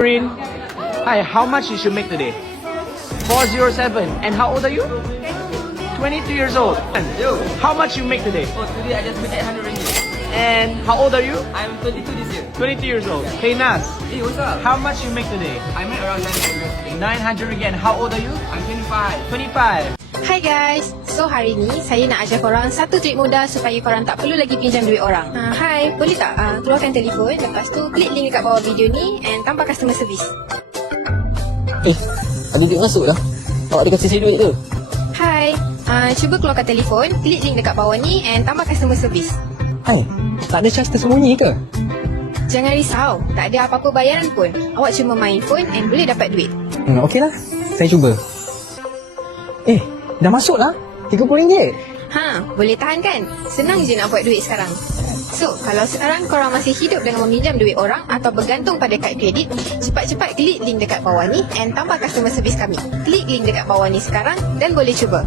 Rin, hi, how much you should make today? 407. And how old are you? 22 years old. And how much you make today? Oh, today I just made 800 ringgit. And how old are you? I'm 22 this year. 22 years old. Hey Nas, Hey, what's up? how much you make today? I made around 900. 900 again. How old are you? I'm 25. 25. Hai guys, so hari ni saya nak ajar korang satu trik mudah supaya korang tak perlu lagi pinjam duit orang. Hai, boleh tak keluarkan telefon, lepas tu klik link dekat bawah video ni and tambah customer service. Ada duit masuk dah. Awak ada kasi saya duit tu. Hai, cuba keluarkan telefon, klik link dekat bawah ni and tambah customer service. Hai, tak ada charge tersembunyi ke? Jangan risau, tak ada apa-apa bayaran pun. Awak cuma main phone and boleh dapat duit. Okey lah. Saya cuba. Dah masuk lah. RM30. Boleh tahan kan? Senang je nak buat duit sekarang. So, kalau sekarang korang masih hidup dengan meminjam duit orang atau bergantung pada kad kredit, cepat-cepat klik link dekat bawah ni and tambah customer service kami. Klik link dekat bawah ni sekarang dan boleh cuba.